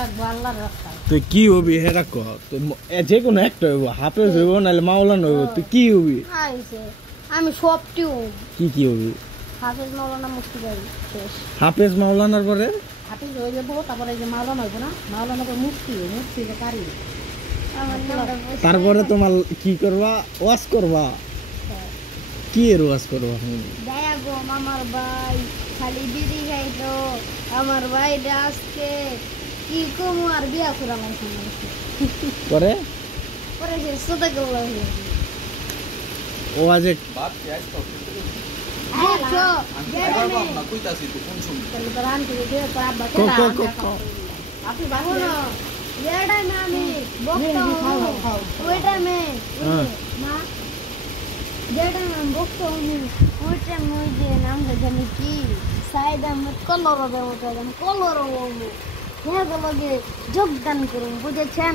থাকবো আল্লাহর রাস্তায়। তুই কি হবি হেরা কহ, তুই যে কোনো একটা হইব, হাফেজ হইব নাহলে মাওলানা হইব, তুই কি হবি? আমি সবটি কি কি হবি? হাফেজ মাওলানা মুফতি বাড়ি শেষ। হাফেজ মাওলানার পরে হাফেজ হয়ে যাবো, তারপরে যে মাওলানা হইব না, মাওলানা পরে মুফতি, মুফতি যে কারি। তারপরে তোমার কি করবা? ওয়াজ করবা? কি এর ওয়াজ করবা? দয়া গো আমার ভাই খালি বিড়ি খাইতো, আমার ভাই আজকে কি কমু আর বিয়া করা লাগছে পরে পরে যে সোদা গেল ওয়াজে বাপ গ্যাস তো না কইতাছি তো কোন সময় আপনি বাবু না ये टाइम আমি বকতা ওই টাইমে না যে টাইমে আমি বকতা ওই টাইমে ওই যে নাম জানি কি সাইড আমি কলর দেবো কলর হবো হ্যাঁ বলগে যোগদান করুন বুঝেছেন।